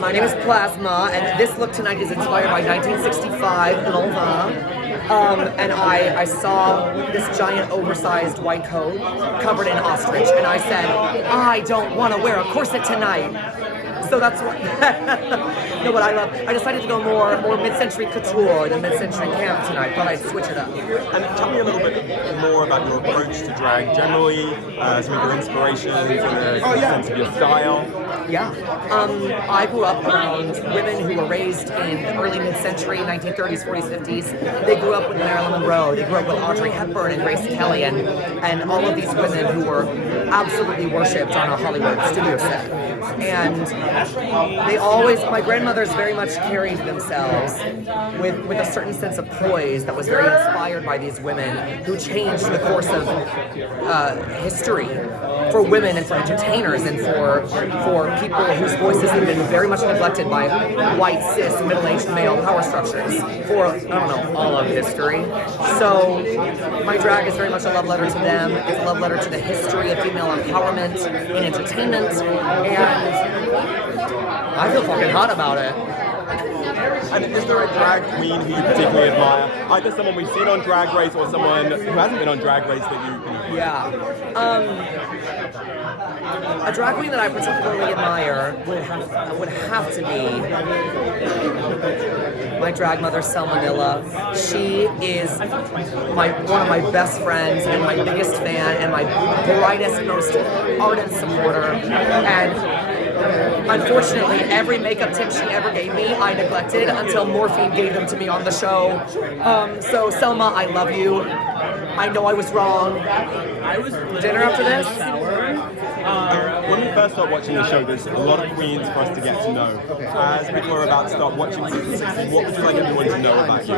My name is Plasma, and this look tonight is inspired by 1965 Nova. And I saw this giant oversized white coat covered in ostrich, and I said, I don't want to wear a corset tonight. So that's what, what I love. I decided to go more mid-century couture than mid-century camp tonight. Thought I'd switch it up. And tell me a little bit more about your approach to drag generally, some of your inspirations and the sense of your style. Yeah. I grew up around women who were raised in the early mid-century, 1930s, 40s, 50s. They grew up with Marilyn Monroe. They grew up with Audrey Hepburn and Grace Kelly and all of these women who were absolutely worshipped on a Hollywood studio set. And they always, my grandmothers very much carried themselves with a certain sense of poise that was very inspired by these women who changed the course of history for women and for entertainers and for people whose voices have been very much neglected by white, cis, middle-aged male power structures for, I don't know, all of history. So my drag is very much a love letter to them. It's a love letter to the history of female empowerment in entertainment, and I feel fucking hot about it. And is there a drag queen who you particularly admire? Either someone we've seen on Drag Race or someone who hasn't been on Drag Race that you Yeah. A drag queen that I particularly admire would have to be my drag mother, Selma Nilla. She is one of my best friends and my biggest fan and my brightest, most ardent supporter. And unfortunately, every makeup tip she ever gave me, I neglected until Morphine gave them to me on the show. So Selma, I love you. I know I was wrong. Dinner after this? When we first started watching the show, there's a lot of queens for us to get to know. As people are about to start watching season 16, what would you like everyone to know about you?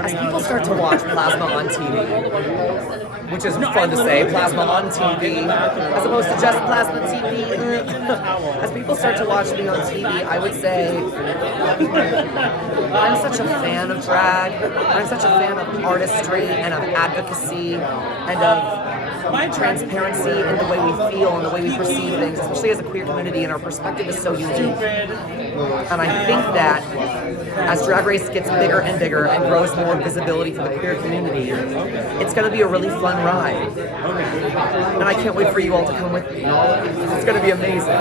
As people start to watch Plasma on TV, which is fun to say, Plasma on TV, as opposed to just Plasma TV. As people start to watch me on TV, I would say I'm such a fan of drag. I'm such a fan of artistry and of advocacy and of transparency in the way we feel and the way we perceive things, especially as a queer community, and our perspective is so unique. And I think that as Drag Race gets bigger and bigger and grows more visibility for the queer community, it's going to be a really fun ride. And I can't wait for you all to come with me. It's going to be amazing.